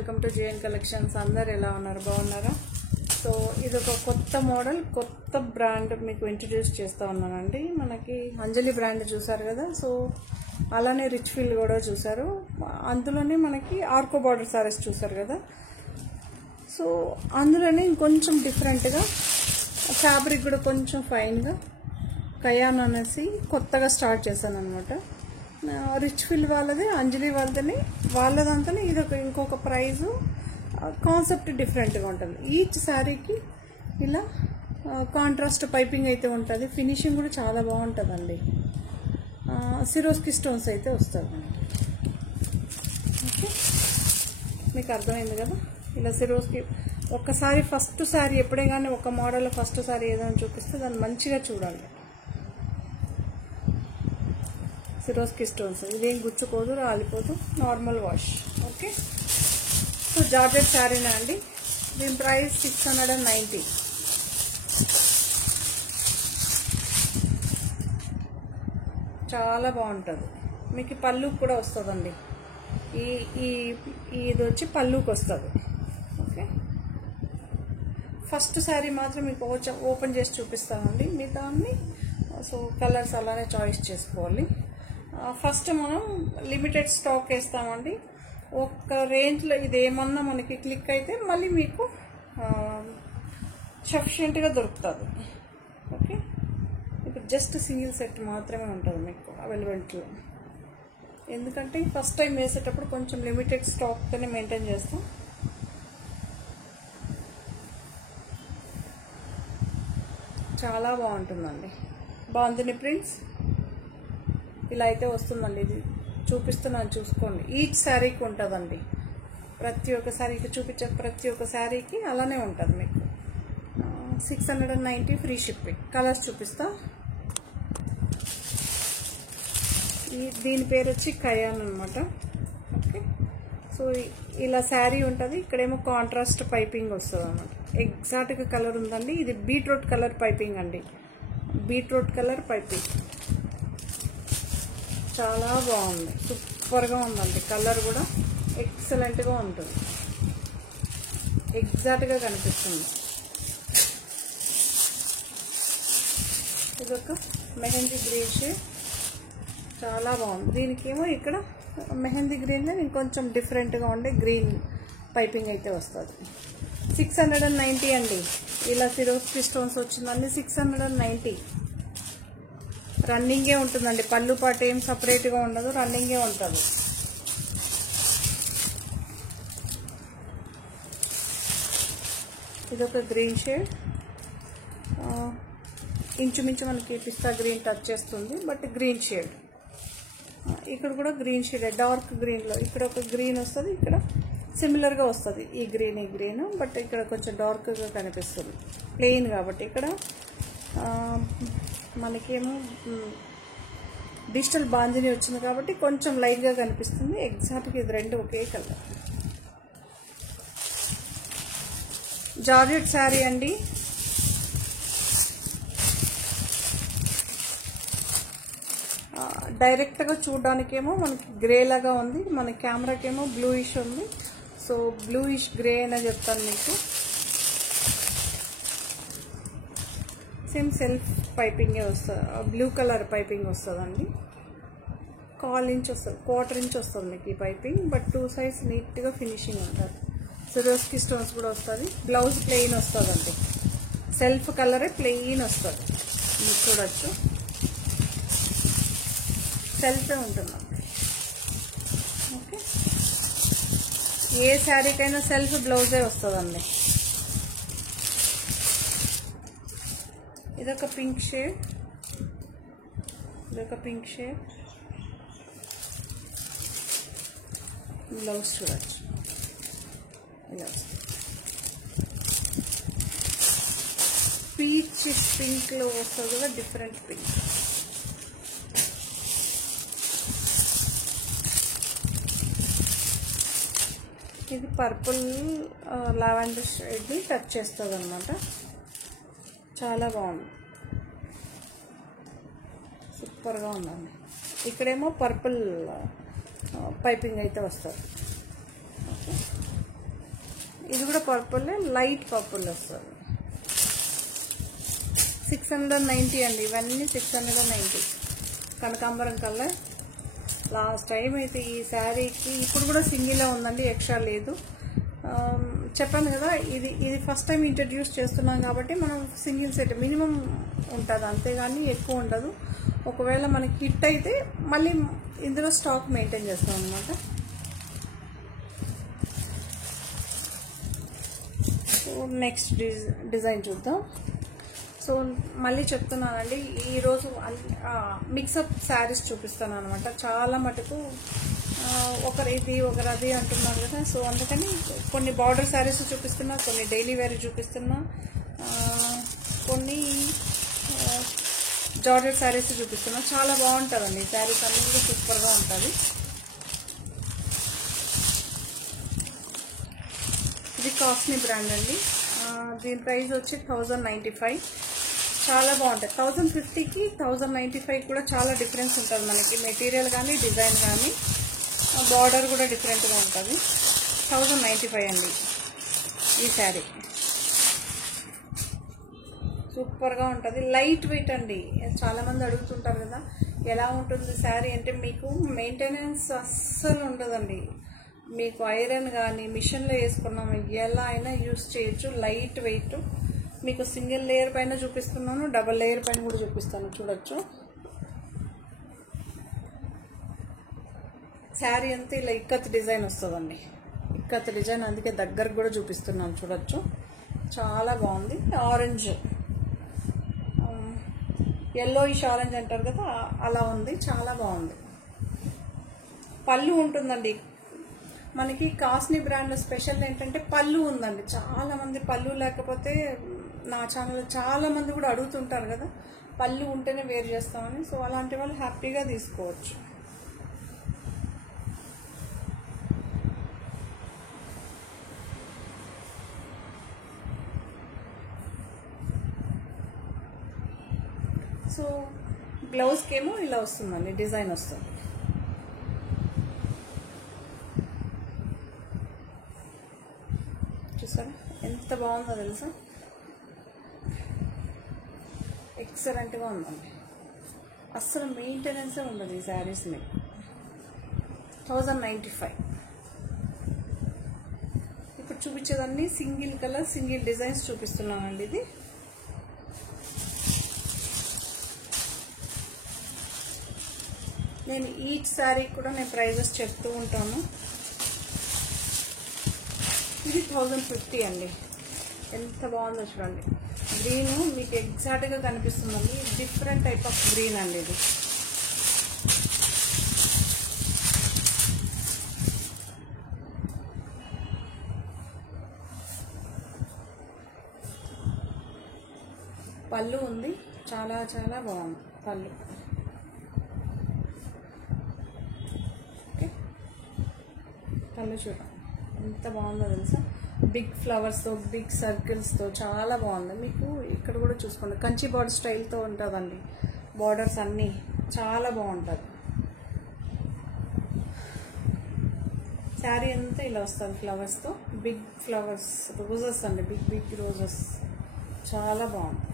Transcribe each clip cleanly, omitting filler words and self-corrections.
Welcome to JN collections. అందరు ఎలా ఉన్నారు? బాగున్నారా? సో ఇది ఒక కొత్త మోడల్, కొత్త బ్రాండ్ మీకు ఇంట్రడ్యూస్ చేస్తూ ఉన్నానండి. మనకి అంజలి బ్రాండ్ చూసారు కదా, సో అలానే రిచ్ ఫీల్ కూడా చూసారు. అందులోనే మనకి ఆర్కో బార్డర్ సారీస్ చూసారు కదా, సో అందులోనే ఇంకొంచెం డిఫరెంట్గా ఫ్యాబ్రిక్ కూడా కొంచెం ఫైన్గా కయాన్ అనేసి కొత్తగా స్టార్ట్ చేశాను అనమాట. రిచ్ ఫీల్ వాళ్ళది, అంజలి వాళ్ళదంతా ఇది ఇంకొక ప్రైజు, కాన్సెప్ట్ డిఫరెంట్గా ఉంటుంది. ఈచ్ శారీకి ఇలా కాంట్రాస్ట్ పైపింగ్ అయితే ఉంటుంది. ఫినిషింగ్ కూడా చాలా బాగుంటుందండి. సిరోస్కి స్టోన్స్ అయితే వస్తుంది. ఓకే, మీకు అర్థమైంది కదా. ఇలా సిరోస్కి ఒక్కసారి ఫస్ట్ శారీ ఎప్పుడే కానీ ఒక మోడల్ ఫస్ట్ శారీ ఏదైనా చూపిస్తే దాన్ని మంచిగా చూడాలి. సిరోస్కి స్టోన్స్, ఇదేం గుచ్చుకోదు, రాలిపోదు, normal wash. Okay, so georgette శారీనా అండి. దీని ప్రైస్ 690. చాలా బాగుంటుంది. మీకు పళ్ళు కూడా వస్తుందండి. ఇది వచ్చి పళ్ళుకి వస్తుంది. ఓకే, ఫస్ట్ శారీ మాత్రం మీకు ఓపెన్ చేసి చూపిస్తామండి. మిగతాన్ని సో కలర్స్ అలానే చాయిస్ చేసుకోవాలి. ఫస్ట్ మనం లిమిటెడ్ స్టాక్ వేస్తామండి. ఒక్క రేంజ్లో ఇది ఏమన్నా మనకి క్లిక్ అయితే మళ్ళీ మీకు సఫిషియెంట్గా దొరుకుతుంది. ఓకే, ఇప్పుడు జస్ట్ సింగిల్ సెట్ మాత్రమే ఉంటుంది మీకు అవైలబిలిటీలో. ఎందుకంటే ఫస్ట్ టైం వేసేటప్పుడు కొంచెం లిమిటెడ్ స్టాక్తోనే మెయింటైన్ చేస్తాం. చాలా బాగుంటుందండి. బాగుంది ప్రింట్స్ ఇలా అయితే వస్తుందండి. ఇది చూపిస్తున్నాను, చూసుకోండి. ఈచ్ శారీకి ఉంటుందండి. ప్రతి ఒక్క శారీకి చూపించే ప్రతి ఒక్క శారీకి అలానే ఉంటుంది మీకు. 690 ఫ్రీ షిప్పింగ్. కలర్స్ చూపిస్తా. దీని పేరు వచ్చి కయాన్ అనమాట. ఓకే, సో ఇలా శారీ ఉంటుంది. ఇక్కడేమో కాంట్రాస్ట్ పైపింగ్ వస్తుంది అనమాట. ఎగ్జాక్ట్గా కలర్ ఉందండి. ఇది బీట్రూట్ కలర్ పైపింగ్ అండి. బీట్రూట్ కలర్ పైపింగ్ చాలా బాగుంది, సూపర్గా ఉందండి. కలర్ కూడా ఎక్సలెంట్గా ఉంటుంది, ఎగ్జాక్ట్గా కనిపిస్తుంది. ఇదొక మెహందీ గ్రీన్ షేడ్, చాలా బాగుంది. దీనికేమో ఇక్కడ మెహందీ గ్రీన్లో ఇంకొంచెం డిఫరెంట్గా ఉండే గ్రీన్ పైపింగ్ అయితే వస్తుంది. 690 అండి. ఇలా సిరోస్కి స్టోన్స్ వచ్చిందండి. 690 రన్నింగే ఉంటుందండి. పళ్ళు పాటు ఏం సపరేట్గా ఉండదు, రన్నింగే ఉంటుంది. ఇదొక గ్రీన్ షేడ్, ఇంచుమించు మనకి పిస్తా గ్రీన్ టచ్ చేస్తుంది, బట్ గ్రీన్ షేడ్. ఇక్కడ కూడా గ్రీన్ షేడ్, డార్క్ గ్రీన్లో ఇక్కడ ఒక గ్రీన్ వస్తుంది, ఇక్కడ సిమిలర్గా వస్తుంది. ఈ గ్రీన్ బట్ ఇక్కడ కొంచెం డార్క్గా కనిపిస్తుంది, ప్లెయిన్ కాబట్టి. ఇక్కడ మనకేమో డిజిటల్ బాందిని వచ్చింది కాబట్టి కొంచెం లైట్గా కనిపిస్తుంది. ఎగ్జాక్ట్గా ఇది రెండు ఒకే కలర్. జార్జెట్ శారీ అండి. డైరెక్ట్గా చూడడానికేమో మనకి గ్రే లాగా ఉంది, మన కెమెరాకేమో బ్లూయిష్ ఉంది. సో బ్లూయిష్ గ్రే అనే చెప్తాను మీకు. సేమ్ సెల్ఫ్ పైపింగే వస్తుంది, బ్లూ కలర్ పైపింగ్ వస్తుందండి. 1/4 ఇంచ్ వస్తుంది, 1/4 ఇంచ్ వస్తుంది మీకు ఈ పైపింగ్, బట్ 2 సైడ్స్ నీట్గా ఫినిషింగ్ ఉంటుంది. సిరోస్కి స్టోన్స్ కూడా వస్తుంది. బ్లౌజ్ ప్లెయిన్ వస్తుందండి. సెల్ఫ్ కలరే ప్లెయిన్ వస్తుంది, మీరు చూడొచ్చు. సెల్ఫే ఉంటుందండి. ఓకే, ఏ శారీకైనా సెల్ఫ్ బ్లౌజే వస్తుందండి. ఇదొక పింక్ షేడ్, బ్లౌజ్ చూడచ్చు. ఇలా పీచ్ పింక్లో వస్తుంది కదా, డిఫరెంట్ పింక్. ఇది పర్పుల్ లావెండర్ షేడ్ని టచ్ చేస్తుంది అనమాట. చాలా బాగుంది, సూపర్గా ఉందండి. ఇక్కడేమో పర్పుల్ పైపింగ్ అయితే వస్తుంది. ఓకే, ఇది కూడా పర్పుల్, లైట్ పర్పుల్ వస్తుంది. 690 అండి. ఇవన్నీ 690. కనకాంబరం కలర్. లాస్ట్ టైం అయితే ఈ శారీకి ఇప్పుడు కూడా సింగిలే ఉందండి, ఎక్స్ట్రా లేదు. చెప్పాను కదా, ఇది ఫస్ట్ టైం ఇంట్రడ్యూస్ చేస్తున్నాం కాబట్టి మనం సింగిల్ సెట్ మినిమం ఉంటుంది, అంతేగాని ఎక్కువ ఉండదు. ఒకవేళ మనకి హిట్ అయితే మళ్ళీ ఇందులో స్టాక్ మెయింటైన్ చేస్తాం అనమాట. సో నెక్స్ట్ డిజైన్ చూద్దాం. సో మళ్ళీ చెప్తున్నానండి, ఈరోజు మిక్సప్ శారీస్ చూపిస్తాను అనమాట. చాలా మటుకు ఒకరు ఇది ఒకరు అది అంటున్నారు కదా, సో అందుకని కొన్ని బార్డర్ శారీస్ చూపిస్తున్నా, కొన్ని డైలీ వేర్ చూపిస్తున్నా, కొన్ని జార్జెట్ శారీస్ చూపిస్తున్నా. చాలా బాగుంటుందండి ఈ శారీస్ అన్నీ కూడా, సూపర్గా ఉంటుంది. ఇది కాస్ట్లీ బ్రాండ్ అండి. దీని ప్రైస్ వచ్చి 1095. చాలా బాగుంటుంది. 1050కి 1095 కూడా చాలా డిఫరెన్స్ ఉంటుంది మనకి, మెటీరియల్ కానీ డిజైన్ కానీ. బార్డర్ కూడా డిఫరెంట్గా ఉంటుంది. 1095 అండి ఈ శారీ. సూపర్గా ఉంటుంది, లైట్ వెయిట్ అండి. చాలామంది అడుగుతుంటారు కదా ఎలా ఉంటుంది శారీ అంటే, మీకు మెయింటెనెన్స్ అస్సలు ఉండదండి. మీకు ఐరన్ కానీ మిషన్లో వేసుకున్నాము ఎలా అయినా యూస్ చేయొచ్చు. Light weight. మీకు సింగిల్ లేయర్ పైన చూపిస్తున్నాను, డబల్ లేయర్ పైన కూడా చూపిస్తాను, చూడొచ్చు. శారీ అంతా ఇలా ఇక్కత్ డిజైన్ వస్తుందండి, ఇక్కత్ డిజైన్. అందుకే దగ్గరకు కూడా చూపిస్తున్నాను, చూడొచ్చు. చాలా బాగుంది. ఆరెంజ్, ఎల్లోయిష్ ఆరెంజ్ అంటారు కదా, అలా ఉంది. చాలా బాగుంది. పళ్ళు ఉంటుందండి మనకి. కాస్ట్లీ బ్రాండ్ స్పెషల్ ఏంటంటే పళ్ళు ఉందండి. చాలా మంది పళ్ళు లేకపోతే, నా ఛానల్ చాలా మంది కూడా అడుగుతుంటారు కదా పళ్ళు ఉంటేనే వేర్ చేస్తామని. సో అలాంటి వాళ్ళు హ్యాపీగా తీసుకోవచ్చు. సో బ్లౌజ్కేమో ఇలా వస్తుందండి, డిజైన్ వస్తుంది. చూసారా ఎంత బాగుందో తెలుసా, ఎక్సలెంట్గా ఉందండి. అస్సలు మెయింటెనెన్సే ఉండదు ఈ శారీస్ మీకు. 1095. ఇప్పుడు చూపించేదాన్ని సింగిల్ కలర్ సింగిల్ డిజైన్స్ చూపిస్తున్నానండి. ఇది నేను ఈచ్ శారీ కూడా నేను ప్రైజెస్ చెప్తూ ఉంటాను. ఇది 1050 అండి. ఎంత బాగుందో చూడండి. గ్రీన్ మీకు ఎగ్జాక్ట్గా కనిపిస్తుందండి. డిఫరెంట్ టైప్ ఆఫ్ గ్రీన్ అండి ఇది. పళ్ళు ఉంది, చాలా చాలా బాగుంది పళ్ళు. ఓకే, పళ్ళు చూడండి ఎంత బాగుందో తెలుసా. బిగ్ ఫ్లవర్స్తో, బిగ్ సర్కిల్స్తో చాలా బాగుంది. మీకు ఇక్కడ కూడా చూసుకోండి, కంచి బార్డర్ స్టైల్తో ఉంటుందండి. బార్డర్స్ అన్నీ చాలా బాగుంటుంది. శారీ అంతా ఇలా వస్తుంది ఫ్లవర్స్తో, బిగ్ ఫ్లవర్స్, రోజెస్ అండి, బిగ్ బిగ్ రోజెస్. చాలా బాగుంది.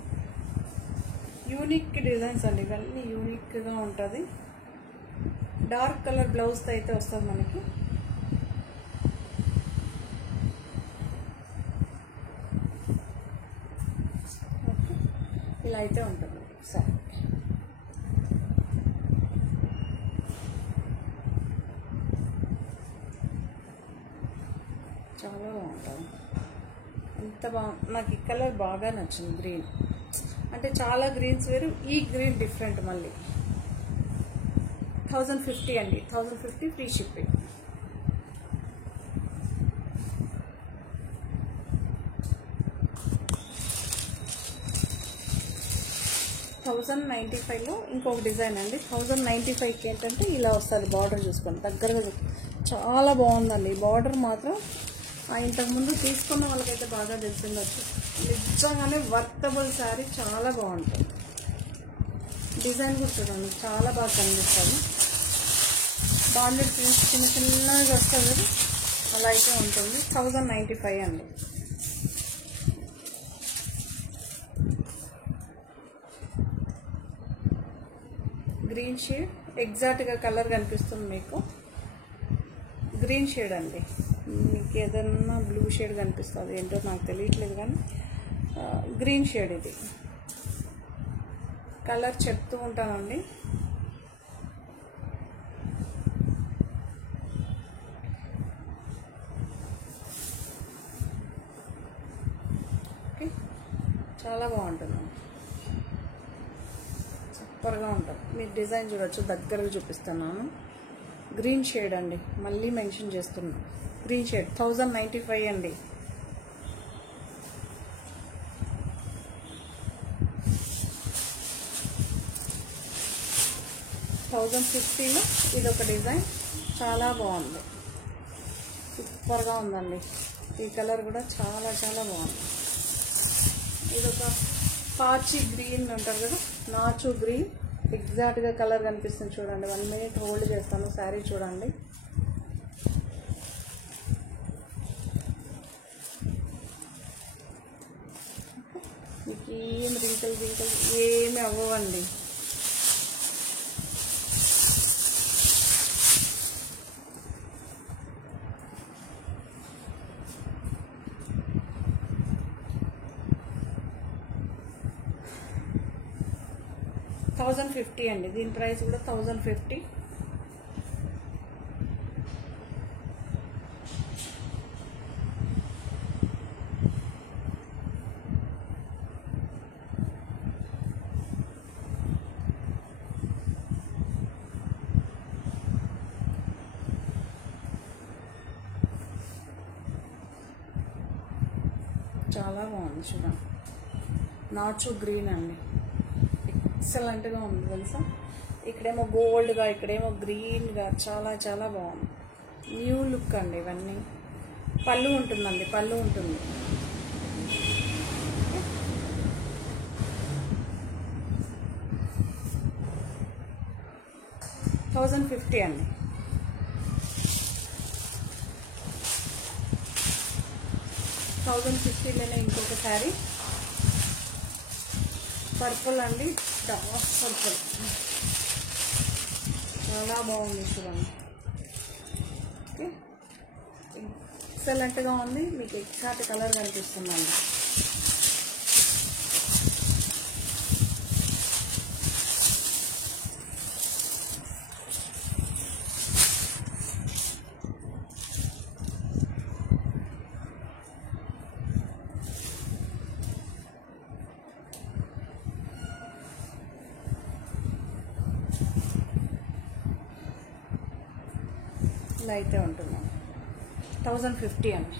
యూనిక్ డిజైన్స్ అండి ఇవన్నీ, యూనిక్గా ఉంటుంది. డార్క్ కలర్ బ్లౌజ్తో అయితే వస్తుంది మనకి. ఇలా అయితే ఉంటుంది సరే. చాలా బాగుంటుంది. ఎంత నాకు ఈ కలర్ బాగా నచ్చింది, గ్రీన్. అంటే చాలా గ్రీన్స్ వేరు, ఈ గ్రీన్ డిఫరెంట్. మళ్ళీ 1050 అండి. 1050 ఫ్రీ షిప్పింగ్. $1095లో ఇంకొక డిజైన్ అండి. 1095కి ఏంటంటే ఇలా వస్తుంది. బార్డర్ చూసుకోండి, దగ్గరగా చాలా బాగుందండి. బార్డర్ మాత్రం ఇంతకుముందు తీసుకున్న వాళ్ళకైతే బాగా తెలిసిందచ్చు. నిజంగానే వర్తబుల్ శారీ, చాలా బాగుంటుంది. డిజైన్ కూడా చూడండి, చాలా బాగా కనిపిస్తుంది. బాండెడ్ ప్రింట్స్ చిన్న చిన్నగా వస్తుంది కదా, అలా అయితే ఉంటుంది. 1095 అండి. గ్రీన్ షేడ్ ఎగ్జాక్ట్గా కలర్ కనిపిస్తుంది మీకు. గ్రీన్ షేడ్ అండి. మీకు ఏదన్నా బ్లూ షేడ్ కనిపిస్తుంది ఏంటో నాకు తెలియట్లేదు, కానీ గ్రీన్ షేడ్ ఇది. కలర్ చెప్తూ ఉంటానండి. ఓకే, చాలా బాగుంటుంది, సూపర్గా ఉంటుంది. మీరు డిజైన్ చూడొచ్చు, దగ్గరగా చూపిస్తున్నాను. గ్రీన్ షేడ్ అండి, మళ్ళీ మెన్షన్ చేస్తున్నాను. గ్రీన్ షేడ్ 1095 అండి. $1050లో ఇది ఒక డిజైన్, చాలా బాగుంది, సూపర్గా ఉందండి. ఈ కలర్ కూడా చాలా చాలా బాగుంది. ఇది ఒక పాచి గ్రీన్ అంటారు కదా, నాచు గ్రీన్. ఎగ్జాక్ట్గా కలర్ కనిపిస్తుంది చూడండి. 1 మినిట్ హోల్డ్ చేస్తాను. శారీ చూడండి. మీకు ఏం రింకల్ ఏమి అవ్వండి. $1050 అండి. దీని ప్రైస్ కూడా 1050. చాలా బాగుంది చూడండి. నాచు గ్రీన్ అండి, ఎక్సలెంట్గా ఉంది తెలుసా. ఇక్కడేమో గోల్డ్గా, ఇక్కడేమో గ్రీన్గా, చాలా చాలా బాగుంది. న్యూ లుక్ అండి ఇవన్నీ. పళ్ళు ఉంటుందండి, పళ్ళు ఉంటుంది. $1050 అండి. $1050లోనే ఇంకొక శారీ పర్పుల్ అండి, డార్క్ పర్పుల్, చాలా బాగుంది చూడండి. ఓకే, ఎక్సలెంట్గా ఉంది. మీకు ఎగ్జాక్ట్ కలర్ కనిపిస్తుందండి. ఇలా అయితే ఉంటుంది. 1050 అండి.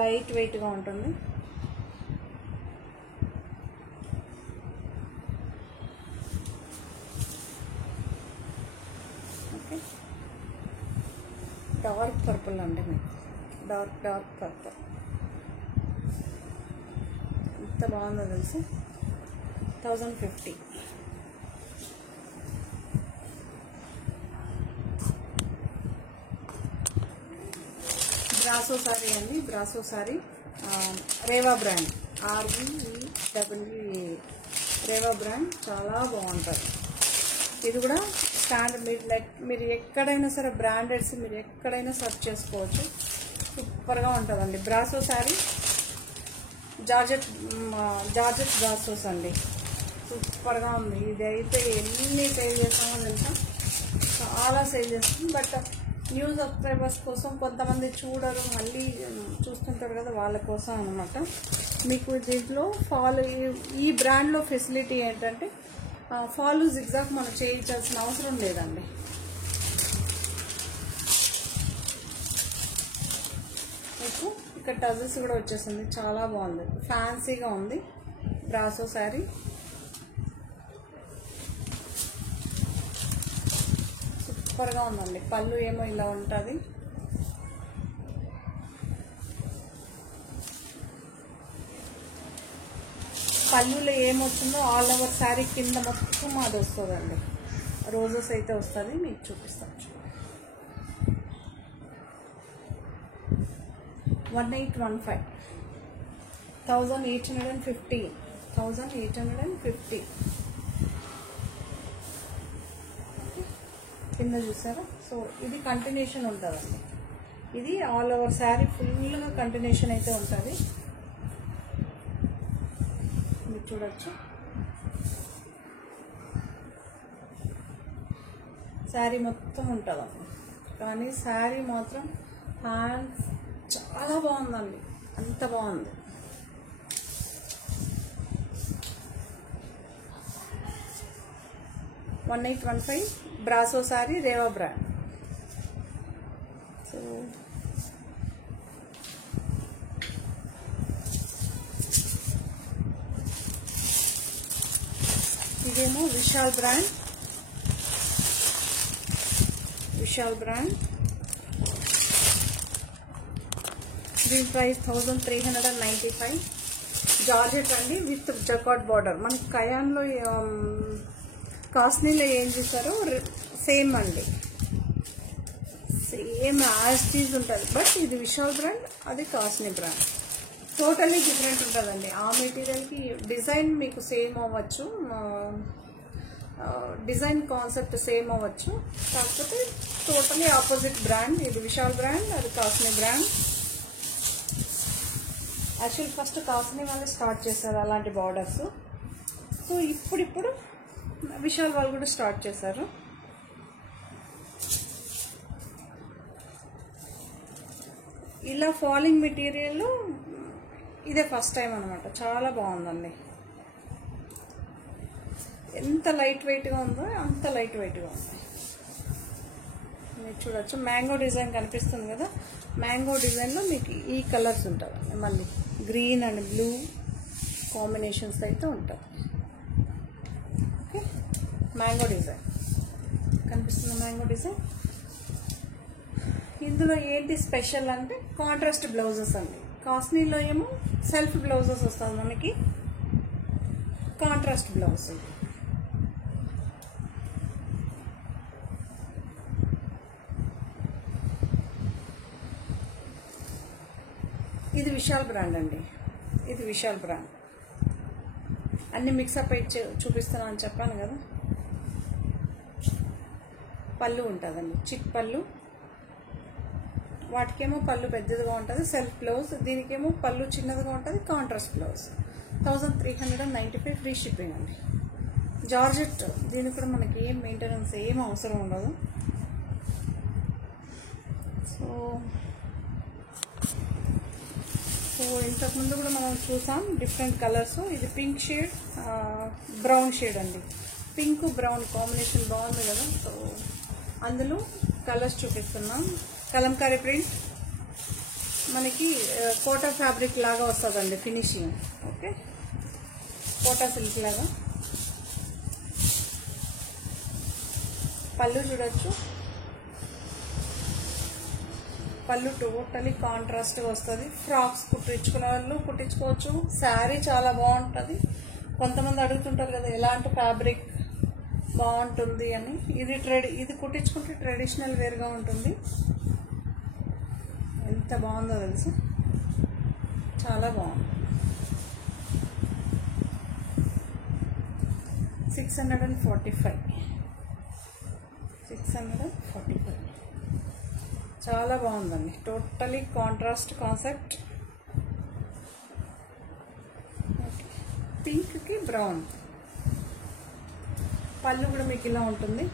లైట్ వెయిట్గా ఉంటుంది. ఓకే, డార్క్ పర్పుల్ అండి, మీకు డార్క్ పర్పుల్. ఎంత బాగుందో తెలుసు. 1050. బ్రాసో సారీ అండి. Brasso sari Rewa brand, REWA Rewa brand, చాలా బాగుంటుంది. ఇది కూడా స్టాండర్డ్. మీరు ఎక్కడైనా సరే బ్రాండెడ్స్ మీరు ఎక్కడైనా సర్చ్ చేసుకోవచ్చు. సూపర్గా ఉంటుందండి. బ్రాసో సారీ జార్జెట్ బ్రాసోస్ అండి, సూపర్గా ఉంది. ఇది అయితే ఎన్ని సేల్ చేస్తామో తెలుసా, చాలా సేల్ చేస్తాం. బట్ న్యూ సబ్స్క్రైబర్స్ కోసం, కొంతమంది చూడరు, మళ్ళీ చూస్తుంటారు కదా, వాళ్ళ కోసం అనమాట. మీకు దీంట్లో ఈ బ్రాండ్లో ఫెసిలిటీ ఏంటంటే ఫాలో జిగ్జాగ్ మనం చేయించాల్సిన అవసరం లేదండి. మీకు ఇక్కడ టజల్స్ కూడా వచ్చేసింది, చాలా బాగుంది, ఫ్యాన్సీగా ఉంది. బ్రాసో శారీ సూపర్గా ఉందండి. పళ్ళు ఏమో ఇలా ఉంటుంది. పళ్ళులో ఏమొచ్చిందో ఆల్ ఓవర్ శారీ కింద మొత్తం అది వస్తుందండి. రోజెస్ అయితే వస్తుంది, మీకు చూపిస్తాను. 1815 1850 కింద చూసారా. సో ఇది కంటిన్యూషన్ ఉంటుందండి, ఇది ఆల్ ఓవర్ శారీ ఫుల్గా కంటిన్యూషన్ అయితే ఉంటుంది, మీరు చూడొచ్చు. శారీ మొత్తం ఉంటుందండి, కానీ శారీ మాత్రం హ్యాండ్ చాలా బాగుందండి, అంత బాగుంది. $1815 brasso sari, Rewa brand. So ఇదేమో విశాల్ బ్రాండ్. దీని ప్రైస్ 1395. జార్జెట్ అండి విత్ జకాట్ బార్డర్. మనకి కయాన్లో కాస్నీలో ఏం చేశారో సేమ్ అండి, సేమ్ యాజ్ టీజ్ ఉంటుంది. బట్ ఇది విశాల్ బ్రాండ్, అది కాస్నీ బ్రాండ్, టోటలీ డిఫరెంట్ ఉంటుందండి. ఆ మెటీరియల్కి డిజైన్ మీకు సేమ్ అవ్వచ్చు, డిజైన్ కాన్సెప్ట్ సేమ్ అవ్వచ్చు, కాకపోతే టోటలీ ఆపోజిట్ బ్రాండ్. ఇది విశాల్ బ్రాండ్, అది కాస్నీ బ్రాండ్. యాక్చువల్ ఫస్ట్ కాస్నీ వాళ్ళే స్టార్ట్ చేశారు అలాంటి బార్డర్స్. సో ఇప్పుడు విశాల్ వాళ్ళు కూడా స్టార్ట్ చేశారు. ఇలా ఫాలింగ్ మెటీరియల్ ఇదే ఫస్ట్ టైం అనమాట, చాలా బాగుందండి. ఎంత లైట్ వెయిట్గా ఉందో అంత లైట్ వెయిట్గా ఉంది, మీరు చూడొచ్చు. మ్యాంగో డిజైన్ కనిపిస్తుంది కదా, మ్యాంగో డిజైన్లో మీకు ఈ కలర్స్ ఉంటుంది, మళ్ళీ గ్రీన్ అండ్ బ్లూ కాంబినేషన్స్ అయితే ఉంటుంది. ఓకే, మ్యాంగో డిజైన్ కనిపిస్తుంది, మ్యాంగో డిజైన్. ఇందులో ఏంటి స్పెషల్ అంటే కాంట్రాస్ట్ బ్లౌజెస్ అండి. కాస్నీలో ఏమో సెల్ఫ్ బ్లౌజెస్ వస్తుంది మనకి, కాంట్రాస్ట్ బ్లౌజ్. ఇది విశాల్ బ్రాండ్ అండి, ఇది విశాల్ బ్రాండ్. అన్ని మిక్సప్ అయి చూపిస్తున్నా అని చెప్పాను కదా. పళ్ళు ఉంటుందండి, చిట్ పళ్ళు. వాటికేమో పళ్ళు పెద్దదిగా ఉంటుంది, సెల్ఫ్ బ్లౌజ్. దీనికేమో పళ్ళు చిన్నదిగా ఉంటుంది, కాంట్రాస్ట్ బ్లౌజ్. 1395 ఫ్రీ షిప్పింగ్ అండి. జార్జెట్, దీనికి కూడా మనకి ఏం మెయింటెనెన్స్ ఏం అవసరం ఉండదు. సో ఇంతకుముందు కూడా మనం చూసాం డిఫరెంట్ కలర్స్. ఇది పింక్ షేడ్, బ్రౌన్ షేడ్ అండి. పింక్ బ్రౌన్ కాంబినేషన్ బాగుంది కదా. సో అందులో కలర్స్ చూపిస్తున్నాం. కలంకారీ ప్రింట్, మనకి కోటా ఫ్యాబ్రిక్ లాగా వస్తుందండి ఫినిషింగ్. ఓకే, కోటా సిల్క్ లాగా. పళ్ళు చూడొచ్చు, పళ్ళు టోటలీ కాంట్రాస్ట్గా వస్తుంది. ఫ్రాక్స్ కుట్టించుకునే వాళ్ళు కుట్టించుకోవచ్చు. శారీ చాలా బాగుంటుంది. కొంతమంది అడుగుతుంటారు కదా ఎలాంటి ఫ్యాబ్రిక్ బాగుంటుంది అని. ఇది కుట్టించుకుంటే ట్రెడిషనల్ వేర్గా ఉంటుంది. ఎంత బాగుందో తెలుసు, చాలా బాగుంది. 645 చాలా బాగుందండి. Totally contrast concept. పింక్కి బ్రౌన్. పళ్ళు కూడా మీకు ఇలా ఉంటుంది.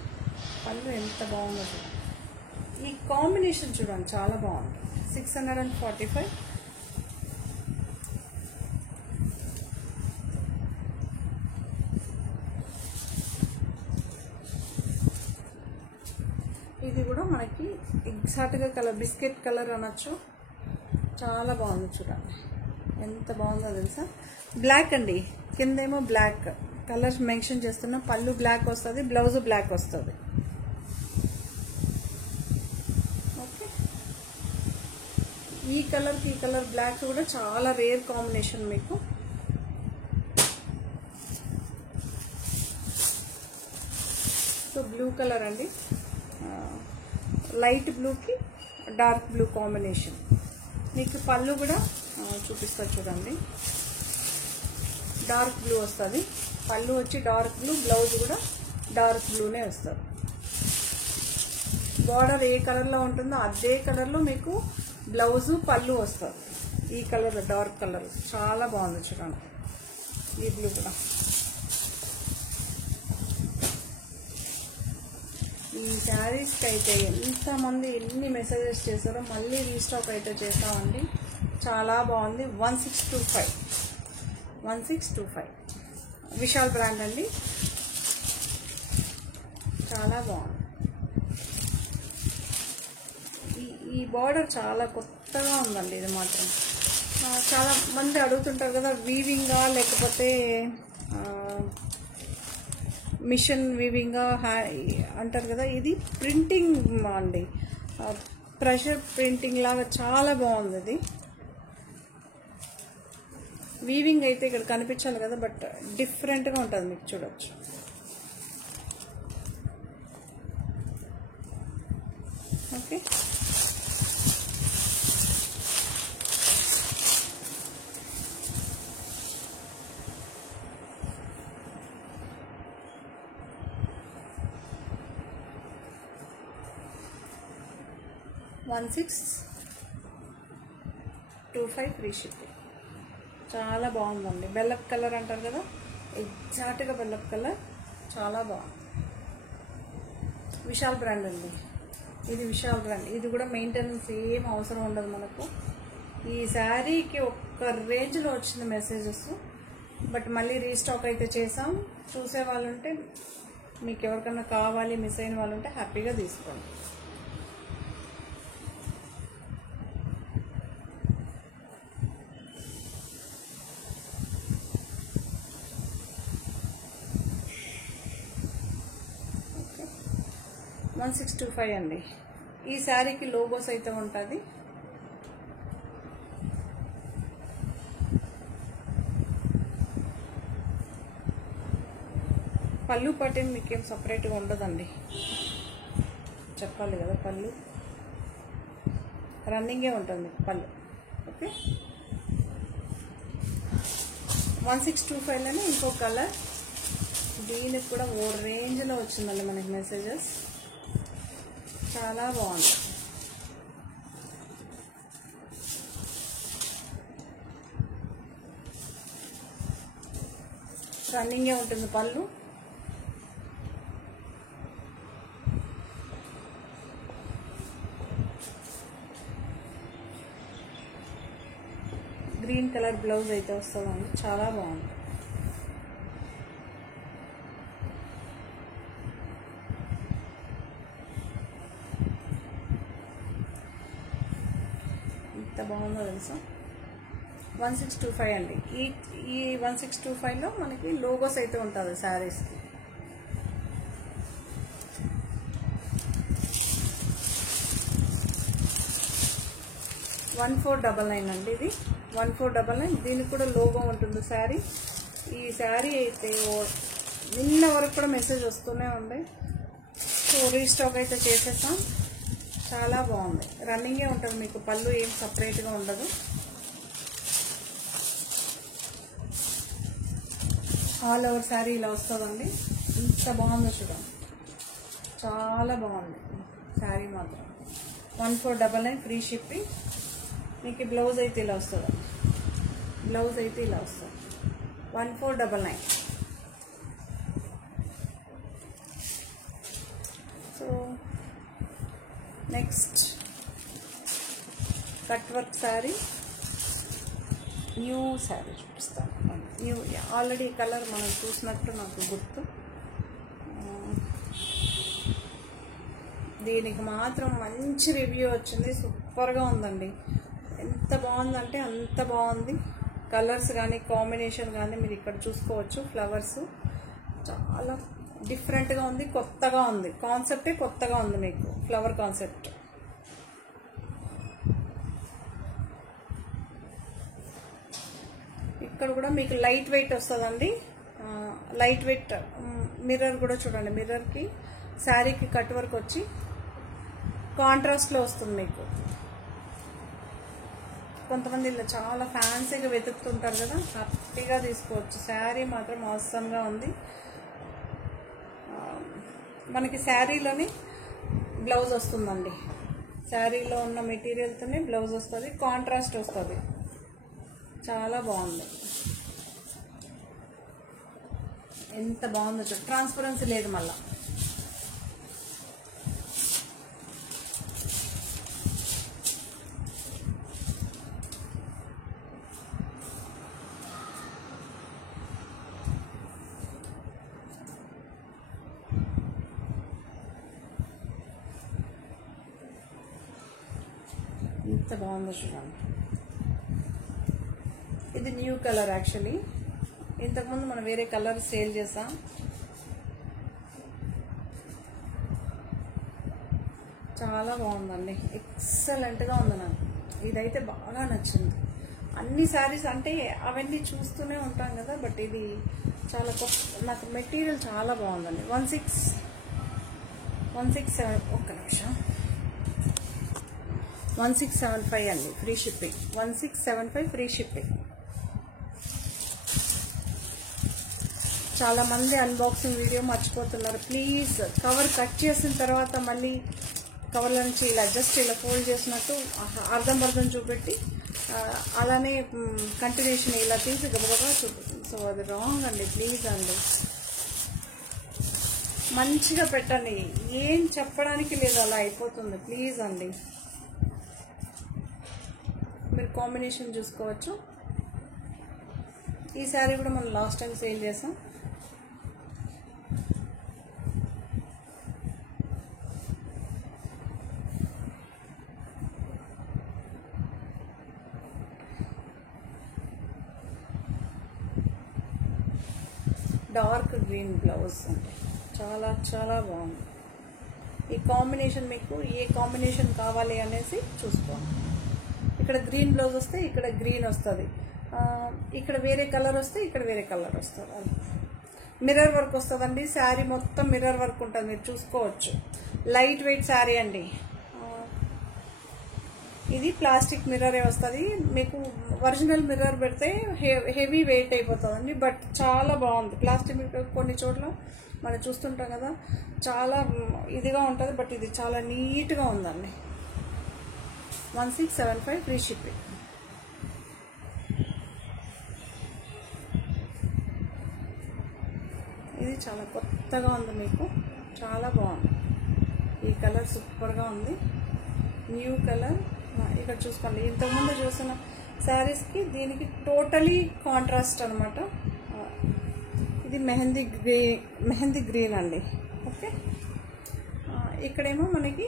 పళ్ళు ఎంత బాగుందో చూడండి, ఈ కాంబినేషన్ చూడండి, చాలా బాగుంటుంది. 645. ఇది కూడా మనకి ఎగ్జాక్ట్గా కలర్ బిస్కెట్ కలర్ అనొచ్చు, చాలా బాగుంది చూడండి, ఎంత బాగుందో తెలుసా. బ్లాక్ అండి, కిందేమో బ్లాక్ కలర్స్ మెన్షన్ చేస్తున్నా. పళ్ళు బ్లాక్ వస్తుంది, బ్లౌజ్ బ్లాక్ వస్తుంది. ఓకే, ఈ కలర్కి ఈ కలర్ బ్లాక్ కూడా చాలా రేర్ కాంబినేషన్ మీకు. సో బ్లూ కలర్ అండి, లైట్ బ్లూకి డార్క్ బ్లూ కాంబినేషన్. మీకు పళ్ళు కూడా చూపిస్తా చూడండి, డార్క్ బ్లూ వస్తుంది. పళ్ళు వచ్చి డార్క్ బ్లూ, బ్లౌజ్ కూడా డార్క్ బ్లూనే వస్తుంది. బార్డర్ ఏ కలర్లో ఉంటుందో అదే కలర్లో మీకు బ్లౌజు పళ్ళు వస్తుంది. ఈ కలర్ డార్క్ కలర్ చాలా బాగుంది చూడండి. ఈ బ్లూ కూడా. ఈ శారీస్కి అయితే ఎంతమంది ఎన్ని మెసేజెస్ చేశారో మళ్ళీ రీస్టాక్ అయితే చేస్తామండి. చాలా బాగుంది. 1625 విశాల్ బ్రాండ్ అండి. చాలా బాగుంది. ఈ బార్డర్ చాలా కొత్తగా ఉందండి. ఇది మాత్రం చాలా మంది అడుగుతుంటారు కదా, వీవింగా లేకపోతే మిషన్ వీవింగా అంటారు కదా. ఇది ప్రింటింగ్ అండి, ప్రెషర్ ప్రింటింగ్ లాగా చాలా బాగుంది. ఇది వీవింగ్ అయితే ఇక్కడ కనిపించాలి కదా, బట్ డిఫరెంట్గా ఉంటుంది. మీకు చూడొచ్చు. Okay, $1625 free shipping. చాలా బాగుందండి. బెల్లప్ కలర్ అంటారు కదా, ఎగ్జాక్ట్గా బెల్లప్ కలర్. చాలా బాగుంది. విశాల్ బ్రాండ్ అండి. ఇది విశాల్ బ్రాండ్. ఇది కూడా మెయింటెనెన్స్ ఏం అవసరం ఉండదు మనకు. ఈ శారీకి ఒక్క రేంజ్లో వచ్చింది మెసేజెస్, బట్ మళ్ళీ రీస్టాక్ అయితే చేసాం. చూసే వాళ్ళు ఉంటే, మీకు ఎవరికన్నా కావాలి, మిస్ అయిన వాళ్ళు ఉంటే హ్యాపీగా తీసుకోండి. ఓకే, 1625 అండి. ఈ శారీకి లోగోస్ అయితే ఉంటుంది. పళ్ళు పట్టింది మీకేం సపరేట్గా ఉండదండి. చెప్పాలి కదా, పళ్ళు రన్నింగే ఉంటుంది పళ్ళు. ఓకే, 1625లోనే ఇంకో కలర్. దీనికి కూడా ఓ రేంజ్లో వచ్చిందండి మనకి మెసేజెస్. చాలా బాగుంది. రన్నింగే ఉంటుంది పళ్ళు. గ్రీన్ కలర్ బ్లౌజ్ అయితే వస్తుందండి. చాలా బాగుంది. ఎంత బాగుందో తెలుసా. 1625 అండి. ఈ 1625లో మనకి లోగోస్ అయితే ఉంటుంది శారీస్కి. $1499 అండి. ఇది 1499. దీనికి కూడా లోగో ఉంటుంది శారీ. ఈ శారీ అయితే నిన్న వరకు కూడా మెసేజ్ వస్తూనే ఉంది. సో రీస్టాక్ అయితే చేసేసాం. చాలా బాగుంది. రన్నింగే ఉంటుంది మీకు. పళ్ళు ఏం సపరేట్గా ఉండదు. ఆల్ ఓవర్ శారీ ఇలా వస్తుందండి. ఎంత బాగుందో చూడండి. చాలా బాగుంది శారీ మాత్రం. 1499 ఫ్రీ షిప్పింగ్. మీకు బ్లౌజ్ అయితే ఇలా వస్తుంది. బ్లౌజ్ అయితే ఇలా వస్తుంది. 1499. So next cut work sari, new sari చూపిస్తాను. న్యూ ఆల్రెడీ కలర్ మనం చూసినట్టు నాకు గుర్తు. దీనికి మాత్రం మంచి రివ్యూ వచ్చింది. సూపర్గా ఉందండి. ఎంత బాగుందంటే అంత బాగుంది. కలర్స్ కానీ కాంబినేషన్ కానీ మీరు ఇక్కడ చూసుకోవచ్చు. ఫ్లవర్స్ చాలా డిఫరెంట్గా ఉంది. కొత్తగా ఉంది. కాన్సెప్టే కొత్తగా ఉంది మీకు. Flower concept. ఇక్కడ కూడా మీకు లైట్ వెయిట్ వస్తుందండి. లైట్ వెయిట్ మిర్రర్ కూడా చూడండి. మిర్రర్కి శారీకి కట్ వర్క్ వచ్చి కాంట్రాస్ట్లో వస్తుంది మీకు. కొంతమంది ఇలా చాలా ఫ్యాన్సీగా వెతుకుతుంటారు కదా, హ్యాపీగా తీసుకోవచ్చు. శారీ మాత్రం అవసరంగా ఉంది. మనకి శారీలోని బ్లౌజ్ వస్తుందండి. శారీలో ఉన్న మెటీరియల్తోనే బ్లౌజ్ వస్తుంది, కాంట్రాస్ట్ వస్తుంది. చాలా బాగుంది. ఎంత బాగుందో చూడు, ట్రాన్స్పరెన్సీ లేదు మళ్ళా. ఎంత బాగుందో చూడండి. ఇది న్యూ కలర్ యాక్చువల్లీ. ఇంతకుముందు మనం వేరే కలర్ సేల్ చేసాం. చాలా బాగుందండి, ఎక్సలెంట్గా ఉంది. నాకు ఇదైతే బాగా నచ్చింది. అన్ని శారీస్ అంటే అవన్నీ చూస్తూనే ఉంటాం కదా, బట్ ఇది చాలా నాకు మెటీరియల్ చాలా బాగుందండి. 167 ఒక్క నిమిషం 1675 అండి, ఫ్రీ షిప్పింగ్. 1675 free shipping. చాలా మంది అన్బాక్సింగ్ వీడియో మర్చిపోతున్నారు. ప్లీజ్ కవర్ కట్ చేసిన తర్వాత మళ్ళీ కవర్ల నుంచి ఇలా జస్ట్ ఇలా ఫోల్డ్ చేసినట్టు అర్థం చూపెట్టి అలానే కంటిన్యూషన్ ఇలా తీసి గబగబా చూపిస్తుంది. సో అది రాంగ్ అండి, ప్లీజ్ అండి. మంచిగా పెట్టండి, ఏం చెప్పడానికి లేదు, అలా అయిపోతుంది. ప్లీజ్ అండి, మీరు కాంబినేషన్ చూసుకోవచ్చు. ఈ శారీ కూడా మనం లాస్ట్ టైం సేల్ చేసాం. డార్క్ గ్రీన్ బ్లౌజ్ అంటే చాలా చాలా బాగుంది. ఈ కాంబినేషన్ మీకు ఏ కాంబినేషన్ కావాలి అనేసి చూసుకోండి. ఇక్కడ గ్రీన్ బ్లౌజ్ వస్తే ఇక్కడ గ్రీన్ వస్తుంది, ఇక్కడ వేరే కలర్ వస్తే ఇక్కడ వేరే కలర్ వస్తుంది. అది మిర్రర్ వర్క్ వస్తుందండి. శారీ మొత్తం మిర్రర్ వర్క్ ఉంటుంది, మీరు చూసుకోవచ్చు. లైట్ వెయిట్ శారీ అండి. ఇది ప్లాస్టిక్ మిర్రరే వస్తుంది. మీకు ఒరిజినల్ మిర్రర్ పెడితే హెవీ వెయిట్ అయిపోతుందండి, బట్ చాలా బాగుంది. ప్లాస్టిక్ మిర్రర్ కొన్ని చోట్ల మనం చూస్తుంటాం కదా, చాలా ఇదిగా ఉంటుంది, బట్ ఇది చాలా నీట్గా ఉందండి. 1675 ఫ్రీ షిప్పింగ్. ఇది చాలా కొత్తగా ఉంది, మీకు చాలా బాగుంది. ఈ కలర్ సూపర్గా ఉంది, న్యూ కలర్. ఇక్కడ చూసుకోండి, ఇంతకుముందు చూసిన శారీస్కి దీనికి టోటలీ కాంట్రాస్ట్ అనమాట. ఇది మెహందీ గ్రీన్ అండి. ఓకే, ఇక్కడేమో మనకి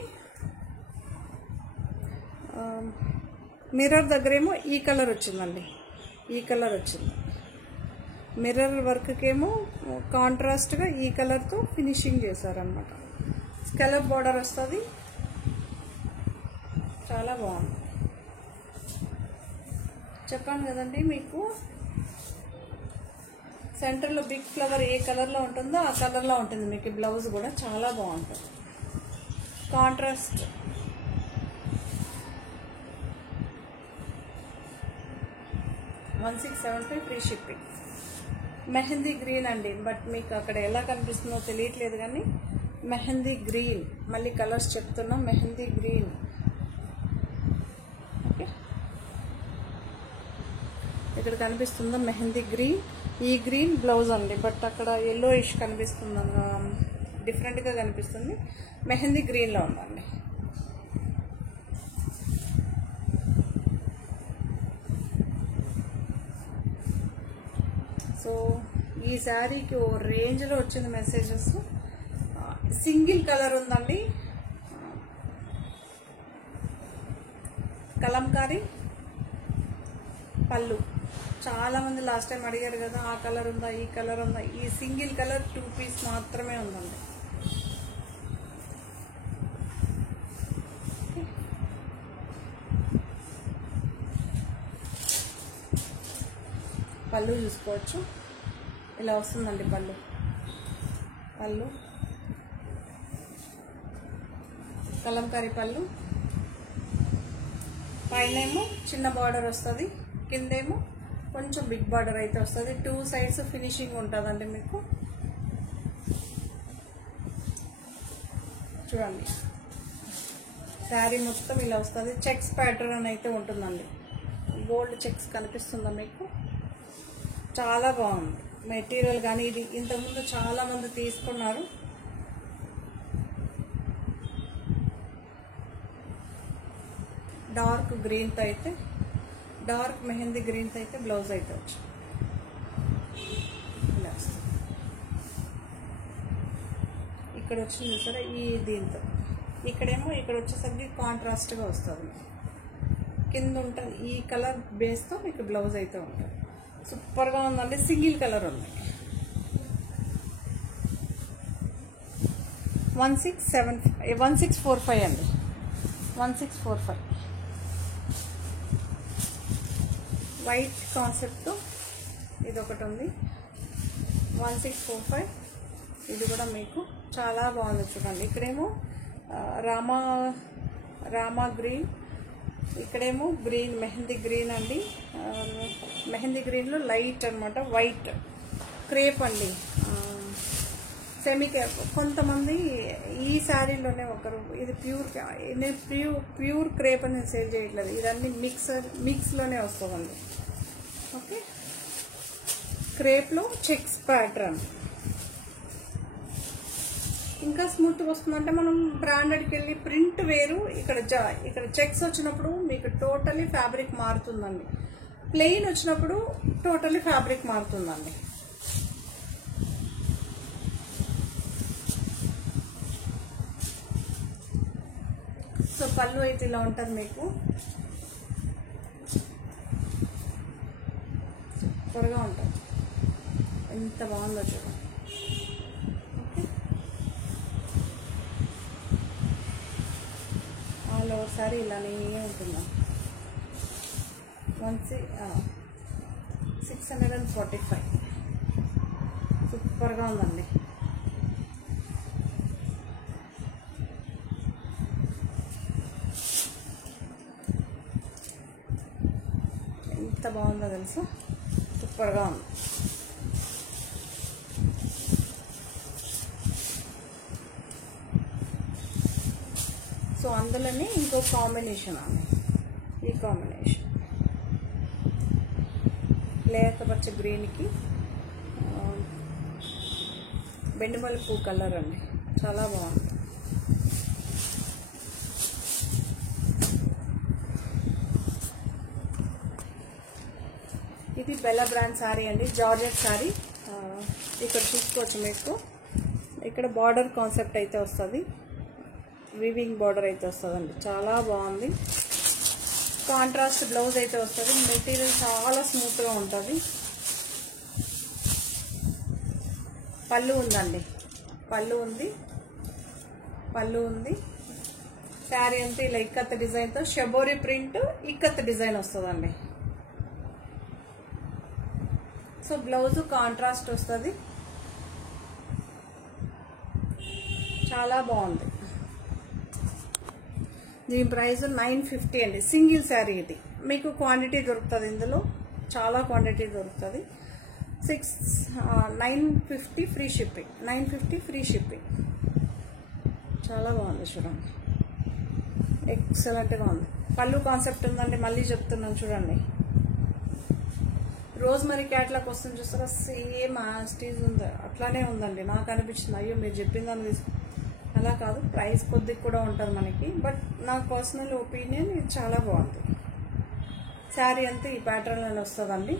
మిర్రర్ దగ్గరేమో ఈ కలర్ వచ్చిందండి, ఈ కలర్ వచ్చింది. మిర్రర్ వర్క్కేమో కాంట్రాస్ట్గా ఈ కలర్తో ఫినిషింగ్ చేశారనమాట. స్కెలప్ బార్డర్ వస్తుంది, చాలా బాగుంది. చెప్పాను కదండి మీకు, సెంటర్లో బిగ్ ఫ్లవర్ ఏ కలర్లో ఉంటుందో ఆ కలర్లో ఉంటుంది మీకు. బ్లౌజ్ కూడా చాలా బాగుంటుంది, contrast. $1675 free shipping. Mehndi green అండి, బట్ మీకు అక్కడ ఎలా కనిపిస్తుందో తెలియట్లేదు కానీ మెహందీ గ్రీన్. మళ్ళీ కలర్స్ చెప్తున్నా, మెహందీ గ్రీన్. ఓకే, ఇక్కడ కనిపిస్తుందో మెహందీ గ్రీన్. ఈ గ్రీన్ బ్లౌజ్ అండి, బట్ అక్కడ ఎల్లోయిష్ కనిపిస్తుంది, డిఫరెంట్గా కనిపిస్తుంది. మెహందీ గ్రీన్లో ఉందండి. సో ఈ శారీకి ఓ రేంజ్లో వచ్చింది మెసేజెస్. సింగిల్ కలర్ ఉందండి, కలంకారీ పళ్ళు. చాలామంది లాస్ట్ టైం అడిగారు కదా, ఆ కలర్ ఉందా, ఈ కలర్ ఉందా. ఈ సింగిల్ కలర్ 2 పీస్ మాత్రమే ఉందండి. పళ్ళు చూసుకోవచ్చు, ఇలా వస్తుందండి పళ్ళు. కలంకారీ పళ్ళు, పైనేమో చిన్న బార్డర్ వస్తుంది, కిందేమో కొంచెం బిగ్ బార్డర్ అయితే వస్తుంది. 2 సైడ్స్ ఫినిషింగ్ ఉంటుందండి మీకు. చూడండి శారీ మొత్తం ఇలా వస్తుంది. చెక్స్ ప్యాటర్న్ అయితే ఉంటుందండి. గోల్డ్ చెక్స్ కనిపిస్తుందా మీకు? చాలా బాగుంది మెటీరియల్ కానీ. ఇది ఇంతకుముందు చాలామంది తీసుకున్నారు. డార్క్ గ్రీన్తో అయితే, డార్క్ మెహందీ గ్రీన్తో అయితే బ్లౌజ్ అయితే వచ్చింది. ఇలా వస్తుంది. ఇక్కడ వచ్చింది సరే ఈ దీంతో. ఇక్కడేమో ఇక్కడ వచ్చేసరికి కాంట్రాస్ట్గా వస్తుంది. కింద ఉంటుంది ఈ కలర్ బేస్తో మీకు బ్లౌజ్ అయితే ఉంటుంది. సూపర్గా ఉందండి. సింగిల్ కలర్ ఉంది. 1645 అండి. 1645 వైట్ కాన్సెప్ట్తో ఇది ఒకటి ఉంది. 1645 ఇది కూడా మీకు చాలా బాగుంది. చూడండి ఇక్కడేమో రామా గ్రీన్, ఇక్కడేమో గ్రీన్ మెహందీ గ్రీన్ అండి. మెహందీ గ్రీన్లో లైట్ అనమాట వైట్ క్రేప్ అండి. Semi crepe. కొంతమంది ఈ శారీలోనే ఒకరు ఇది ప్యూర్ క్రేప్ అని నేను సేల్ చేయట్లేదు. ఇదన్నీ మిక్స్లోనే వస్తుందండి. ఓకే, క్రేప్లో చెక్స్ ప్యాటర్న్ ఇంకా స్మూత్గా వస్తుందంటే మనం బ్రాండెడ్కి వెళ్ళి ప్రింట్ వేరు. ఇక్కడ చెక్స్ వచ్చినప్పుడు మీకు టోటలీ ఫ్యాబ్రిక్ మారుతుందండి. ప్లెయిన్ వచ్చినప్పుడు టోటలీ ఫ్యాబ్రిక్ మారుతుందండి. సో పళ్ళు అయితే ఇలా ఉంటుంది మీకు. త్వరగా ఉంటుంది. ఎంత బాగుందో చూడండి. ఆల్ ఓవర్ సారీ ఇలానే ఉంటుందా. 645 సూపర్గా ఉందండి. ఎంత బాగుందో తెలుసా, సూపర్గా ఉంది. సో అందులోనే ఇంకో కాంబినేషన్ అండి. ఈ కాంబినేషన్ లేతపచ్చ గ్రీన్కి బెండిమల్లి పూ కలర్ అండి. చాలా బాగుంది. ఇది బెల్లా బ్రాండ్ శారీ అండి, జార్జెట్ శారీ. ఇక్కడ చూసుకోవచ్చు మీకు. ఇక్కడ బార్డర్ కాన్సెప్ట్ అయితే వస్తుంది, వీవింగ్ బార్డర్ అయితే వస్తుందండి. చాలా బాగుంది. కాంట్రాస్ట్ బ్లౌజ్ అయితే వస్తుంది. మెటీరియల్ చాలా స్మూత్గా ఉంటుంది. పళ్ళు ఉందండి, పళ్ళు ఉంది. శారీ అంతా ఇలా ఇక్కత్ డిజైన్తో షబోరి ప్రింట్ ఇక్కత్ డిజైన్ వస్తుందండి. సో బ్లౌజ్ కాంట్రాస్ట్ వస్తుంది. చాలా బాగుంది. దీని ప్రైస్ 950 అండి. సింగిల్ శారీ ఇది. మీకు క్వాంటిటీ దొరుకుతుంది, ఇందులో చాలా క్వాంటిటీ దొరుకుతుంది. 950 ఫ్రీ షిప్పింగ్. 950 free shipping. చాలా బాగుంది చూడండి, ఎక్సలెంట్గా ఉంది. పళ్ళు కాన్సెప్ట్ ఉందండి, మళ్ళీ చెప్తున్నాను చూడండి. రోజ్మరీ క్యాట్లాగ్ వస్తుంది చూస్తారా, సేమ్ యాస్టీజ్ ఉంది, అట్లానే ఉందండి. నాకు అనిపించింది అయ్యో మీరు చెప్పిందని తీసుకు, అలా కాదు, ప్రైస్ కొద్దిగా కూడా ఉంటుంది మనకి. బట్ నాకు పర్సనల్ ఒపీనియన్ ఇది చాలా బాగుంది. శారీ అంతా ఈ ప్యాటర్న్లో వస్తుందండి.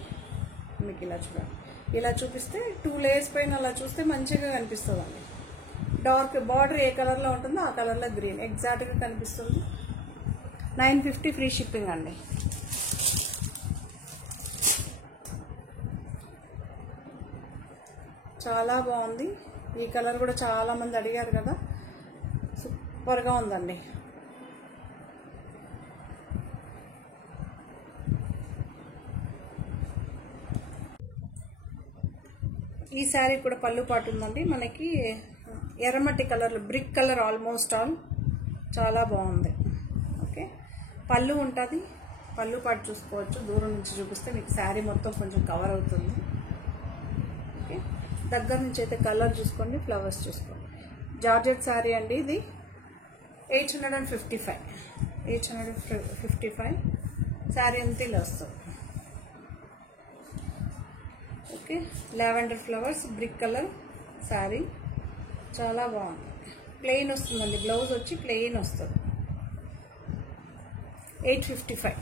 మీకు ఇలా చూడండి, ఇలా చూపిస్తే 2 లేయర్స్ పైన అలా చూస్తే మంచిగా కనిపిస్తుందండి. డార్క్ బార్డర్ ఏ కలర్లో ఉంటుందో ఆ కలర్లో గ్రీన్ ఎగ్జాక్ట్గా కనిపిస్తుంది. 950 ఫ్రీ షిప్పింగ్ అండి. చాలా బాగుంది. ఈ కలర్ కూడా చాలా మంది అడిగారు కదా, సూపర్గా ఉందండి. ఈ శారీ కూడా పళ్ళు పాటు ఉందండి. మనకి ఎర్రమట్టి కలర్లో బ్రిక్ కలర్ ఆల్మోస్ట్ ఆల్ చాలా బాగుంది. ఓకే, పళ్ళు ఉంటుంది, పళ్ళు పాటు చూసుకోవచ్చు. దూరం నుంచి చూపిస్తే మీకు శారీ మొత్తం కొంచెం కవర్ అవుతుంది. ఓకే, దగ్గర నుంచి అయితే కలర్ చూసుకోండి, ఫ్లవర్స్ చూసుకోండి. జార్జెట్ శారీ అండి ఇది. 855 శారీ అంతా ఇలా వస్తుంది. Okay, lavender flowers, brick colour sari చాలా బాగుంది. ప్లెయిన్ వస్తుందండి, బ్లౌజ్ వచ్చి ప్లెయిన్ వస్తుంది. 855.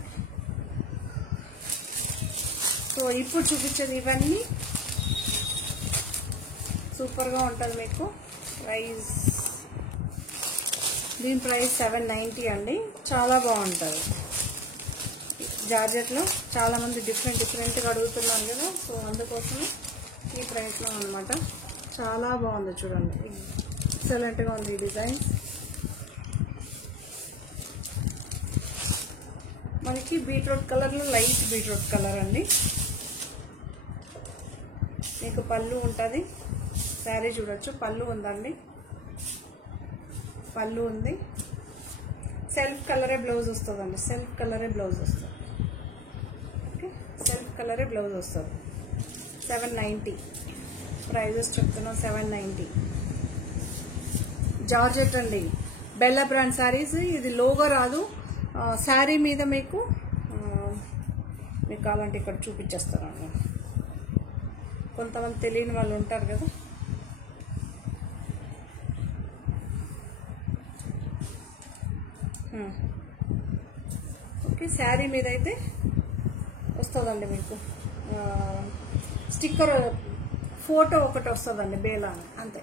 సో ఇప్పుడు చూపించేది ఇవన్నీ సూపర్గా ఉంటుంది మీకు. దీని ప్రైస్ 790 అండి. చాలా బాగుంటుంది. జార్జెట్లో చాలామంది డిఫరెంట్గా అడుగుతున్నాను కదా, సో అందుకోసం ఈ ప్రైస్లో అనమాట. చాలా బాగుంది చూడండి, ఎక్సలెంట్గా ఉంది ఈ డిజైన్. మనకి బీట్రూట్ కలర్లో లైట్ బీట్రూట్ కలర్ అండి. మీకు పళ్ళు ఉంటుంది, శారీ చూడొచ్చు, పళ్ళు ఉందండి, పళ్ళు ఉంది. సెల్ఫ్ కలరే బ్లౌజ్ వస్తుందండి, సెల్ఫ్ కలరే బ్లౌజ్ వస్తుంది. ఓకే, సెల్ఫ్ కలరే బ్లౌజ్ వస్తుంది. 790 ప్రైజెస్ చెప్తున్నాం. 790 జార్జెట్ అండి, బెల్లా బ్రాండ్ శారీస్. ఇది లోగో రాదు శారీ మీద, మీకు కావాలంటే ఇక్కడ చూపించేస్తాను. కొంతమంది తెలియని వాళ్ళు ఉంటారు కదా. ఓకే, శారీ మీద అయితే వస్తుందండి మీకు స్టిక్కర్ ఫోటో ఒకటి వస్తుందండి, బేలా అంతే.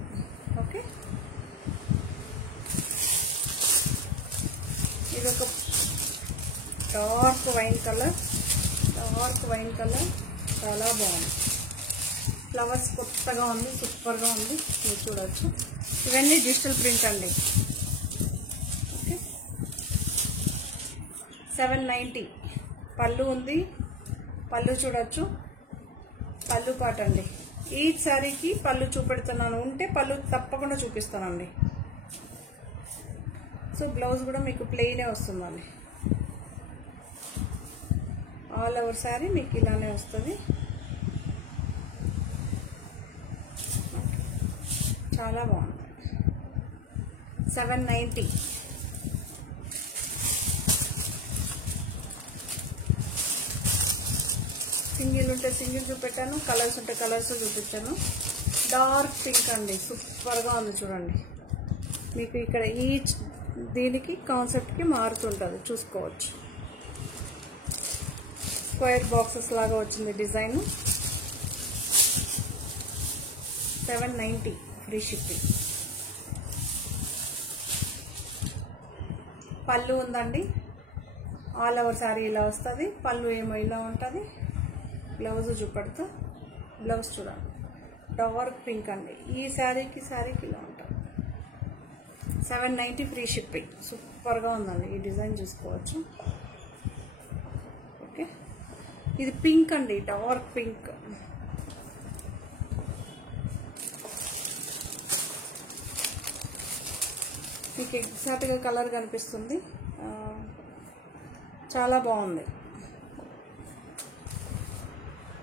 ఓకే, ఇది ఒక డార్క్ వైన్ కలర్, చాలా బాగుంది. ఫ్లవర్స్ కొత్తగా ఉంది, సూపర్గా ఉంది, మీరు చూడవచ్చు. ఇవన్నీ డిజిటల్ ప్రింట్ అండి. ఓకే, 790 పళ్ళు ఉంది, పళ్ళు చూడొచ్చు, పళ్ళు పాట అండి. ఈ శారీకి పళ్ళు చూపెడుతున్నాను, ఉంటే పళ్ళు తప్పకుండా చూపిస్తానండి. సో బ్లౌజ్ కూడా మీకు ప్లెయినే వస్తుందండి. ఆల్ ఓవర్ శారీ మీకు ఇలానే వస్తుంది. చాలా బాగుంది. 790. సింగిల్ ఉంటే సింగిల్ చూపెట్టాను, కలర్స్ ఉంటే కలర్స్ చూపించాను. డార్క్ పింక్ అండి, సూపర్గా ఉంది చూడండి. మీకు ఇక్కడ దీనికి కాన్సెప్ట్కి మారుతుంటుంది, చూసుకోవచ్చు. స్క్వేర్ బాక్సెస్ లాగా వచ్చింది డిజైన్. 790 free shipping. పళ్ళు ఉందండి, ఆల్ ఓవర్ శారీ ఇలా వస్తుంది. పళ్ళు ఏమో ఇలా ఉంటుంది. బ్లౌజ్ చూపెడుతూ, బ్లౌజ్ చూడండి, డార్క్ పింక్ అండి. ఈ శారీకి ఇలా ఉంటుంది. 790 ఫ్రీ షిప్పింగ్. సూపర్గా ఉందండి, ఈ డిజైన్ చూసుకోవచ్చు. ఓకే, ఇది పింక్ అండి, డార్క్ పింక్. మీకు ఎగ్జాక్ట్గా కలర్ కనిపిస్తుంది, చాలా బాగుంది.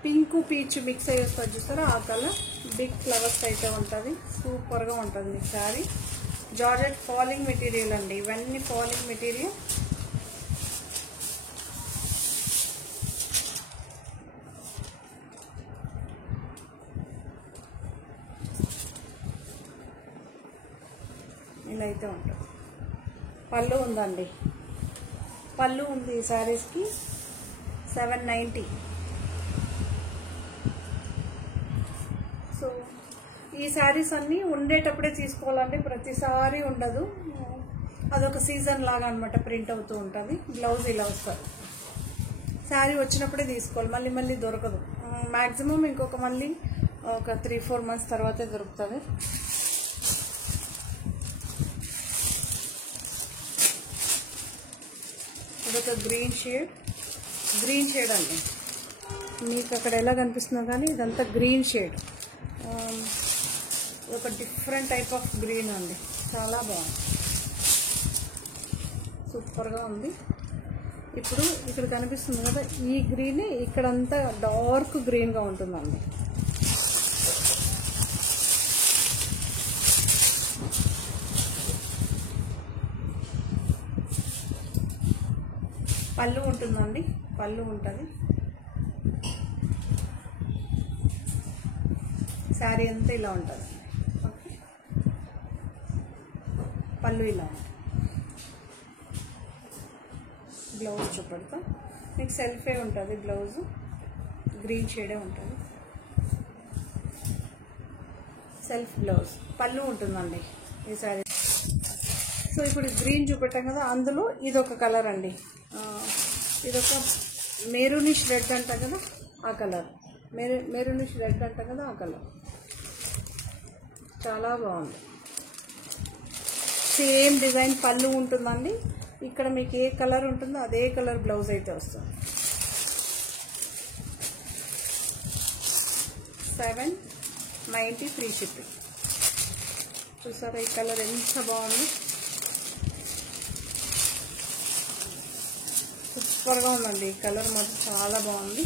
పింక్ పీచ్ మిక్స్ అయ్యి వస్తుంది చూస్తారా, ఆ కలర్. బిగ్ ఫ్లవర్స్ అయితే ఉంటుంది, సూపర్గా ఉంటుంది మీకు శారీ. జార్జెట్ ఫాలింగ్ మెటీరియల్ అండి, ఇవన్నీ ఫాలింగ్ మెటీరియల్. ఇలా అయితే ఉంటుంది. పళ్ళు ఉందండి, పళ్ళు ఉంది ఈ శారీస్కి. 790. సో ఈ శారీస్ అన్నీ ఉండేటప్పుడే తీసుకోవాలండి, ప్రతిసారి ఉండదు. అదొక సీజన్ లాగా అనమాట, ప్రింట్ అవుతూ ఉంటుంది. బ్లౌజ్ ఇలా వస్తుంది. శారీ వచ్చినప్పుడే తీసుకోవాలి, మళ్ళీ దొరకదు. మ్యాక్సిమం ఇంకొక మళ్ళీ ఒక 3-4 months తర్వాతే దొరుకుతుంది. ఇదొక గ్రీన్ షేడ్ అండి. మీకు అక్కడ ఎలా కనిపిస్తుందో కానీ ఇదంతా గ్రీన్ షేడ్. ఒక డిఫరెంట్ టైప్ ఆఫ్ గ్రీన్ అండి, చాలా బాగుంది. సూపర్గా ఉంది. ఇప్పుడు ఇక్కడ కనిపిస్తుంది కదా, ఈ గ్రీన్ ఇక్కడంతా డార్క్ గ్రీన్గా ఉంటుందండి. పళ్ళు ఉంటుందండి, పళ్ళు ఉంటుంది. శారీ అంతా ఇలా ఉంటుంది. ఓకే, పళ్ళు ఇలా ఉంటుంది. బ్లౌజ్ చూపెడతా మీకు. సెల్ఫే ఉంటుంది బ్లౌజ్, గ్రీన్ షేడే ఉంటుంది. సెల్ఫ్ బ్లౌజ్, పళ్ళు ఉంటుందండి ఈ శారీ. సో ఇప్పుడు గ్రీన్ చూపెట్టాం కదా, అందులో ఇదొక కలర్ అండి. ఇదొక మెరూనిష్ రెడ్ అంట కదా, ఆ కలర్. మెరూనిష్ రెడ్ అంట కదా, ఆ కలర్ చాలా బాగుంది. సేమ్ డిజైన్ పళ్ళు ఉంటుందండి. ఇక్కడ మీకు ఏ కలర్ ఉంటుందో అదే కలర్ బ్లౌజ్ అయితే వస్తుంది. 790 ఫ్రీ షిప్పింగ్. చూసారా ఈ కలర్ ఎంత బాగుంది, సూపర్గా ఉందండి. ఈ కలర్ మాత్రం చాలా బాగుంది.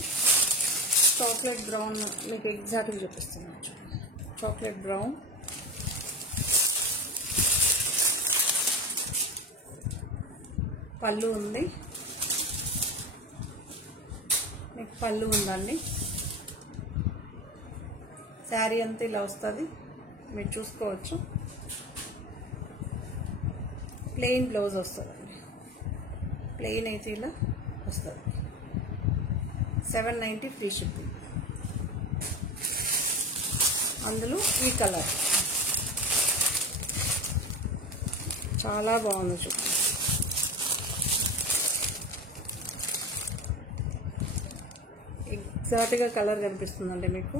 చాక్లెట్ బ్రౌన్ మీకు ఎగ్జాక్ట్గా చూపిస్తున్నాను. చాక్లెట్ బ్రౌన్, పళ్ళు ఉంది. మీకు పళ్ళు ఉందండి. శారీ అంతా ఇలా వస్తుంది, మీరు చూసుకోవచ్చు. ప్లెయిన్ బ్లౌజ్ వస్తుందండి, ప్లెయిన్ అయితే ఇలా వస్తుంది. 790 ఫ్రీ షిప్పింగ్. అందులో ఈ కలర్ చాలా బాగుంది చూడండి. ఎగ్జాక్ట్గా కలర్ కనిపిస్తుందండి మీకు.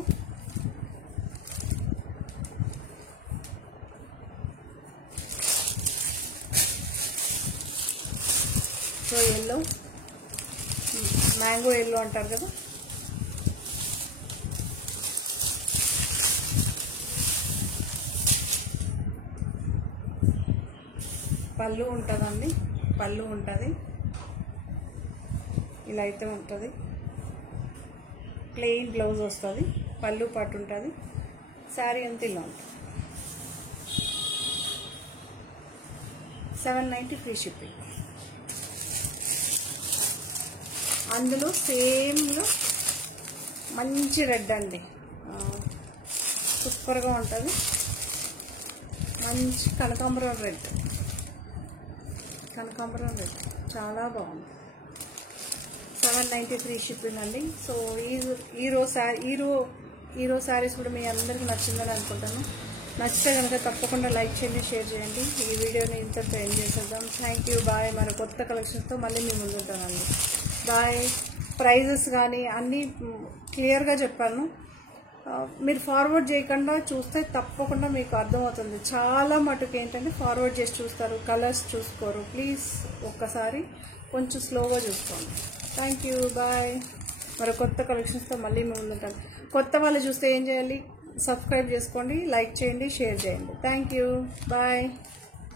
సో ఎల్లో, మ్యాంగో ఎల్లో అంటారు కదా, పళ్ళు ఉంటుందండి. పళ్ళు ఉంటుంది, ఇలా అయితే ఉంటుంది. ప్లెయిన్ బ్లౌజ్ వస్తుంది, పళ్ళు పాటు ఉంటుంది. శారీ అంతా ఇలా ఉంటుంది. 790 ఫ్రీ షిప్పింగ్. అందులో సేమ్లో మంచి రెడ్ అండి, సూపర్గా ఉంటుంది. మంచి కనకాంబరం రెడ్, కనకాంబరం రెడ్ చాలా బాగుంది. 790 ఫ్రీ షిప్పింగ్ అండి. సో ఈరోజు శారీస్ కూడా మీ అందరికీ నచ్చిందని అనుకుంటాను. నచ్చితే కనుక తప్పకుండా లైక్ చేయండి, షేర్ చేయండి. ఈ వీడియోని ఇంతతో ఎంజాయ్ చేద్దాం. Thank you, bye. మరి కొత్త కలెక్షన్స్తో మళ్ళీ మీ ముందు ఉంటానండి. బాయ్. ప్రైజెస్ కానీ అన్నీ క్లియర్గా చెప్పాను. మీరు ఫార్వర్డ్ చేయకుండా చూస్తే తప్పకుండా మీకు అర్థమవుతుంది. చాలా మటుకు ఏంటంటే ఫార్వర్డ్ చేసి చూస్తారు, కలర్స్ చూసుకోరు. ప్లీజ్ ఒక్కసారి కొంచెం స్లోగా చూసుకోండి. Thank you, bye. మరి కొత్త కలెక్షన్స్తో మళ్ళీ మీ ముందు ఉంటాను. కొత్త వాళ్ళు చూస్తే ఏం చేయాలి? సబ్స్క్రైబ్ చేసుకోండి, లైక్ చేయండి, షేర్ చేయండి. Thank you, bye.